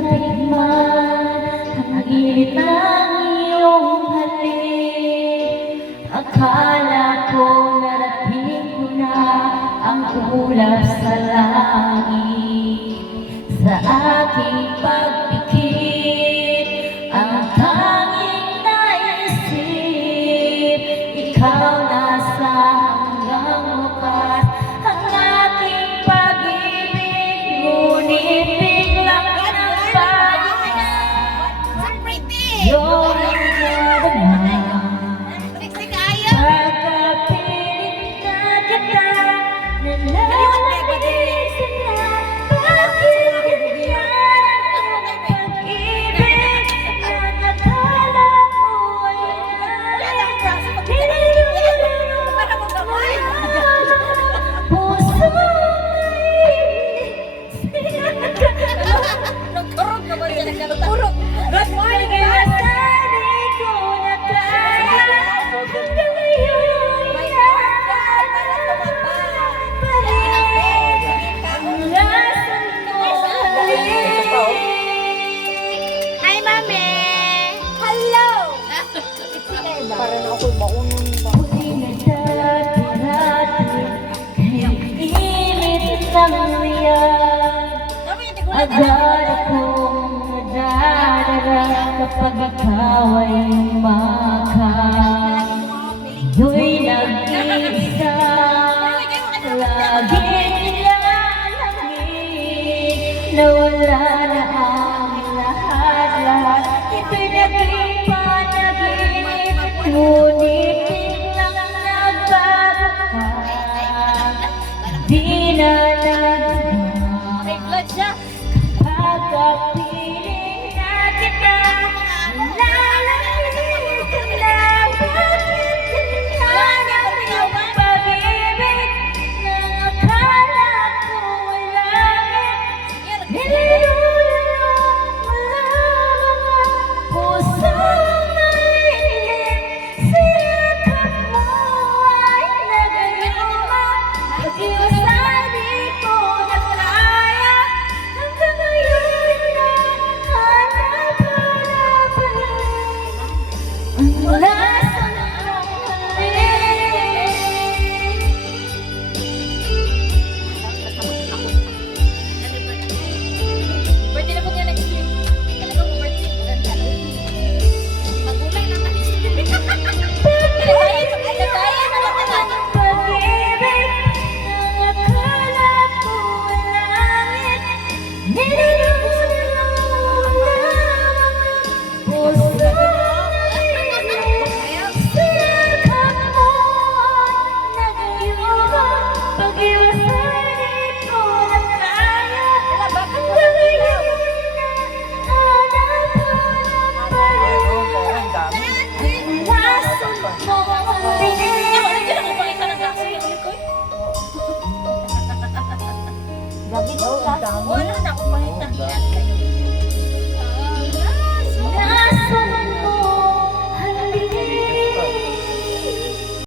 natikman ang init ng iyong halik. Akala ko narating ko na ang ulap sa langit. Sa aking pagpikit, ang tanging naisip, ikaw nasa hanggang wakas ang aking pag-ibig. Ngunit biglang nagpahinga, iyong nadama. Pagkapilit na kita, nalalaman na bakit ganyan ang pag-ibig na nakala ko ay puso Nagkurog naman siya, nagkurog. Good morning, guys! Nasanay ko na kaya hanggang ngayon Hi, Mami! Hello! Para na ako'y maunong ba? Agad akong nadadala kapag ikaw ay umakas. Do'y nag-iisa, laging nilalamig, na wala na ang lahat-lahat. Ito'y naging panaginip, ngunit biglang nagbago ka. Di na nagbago.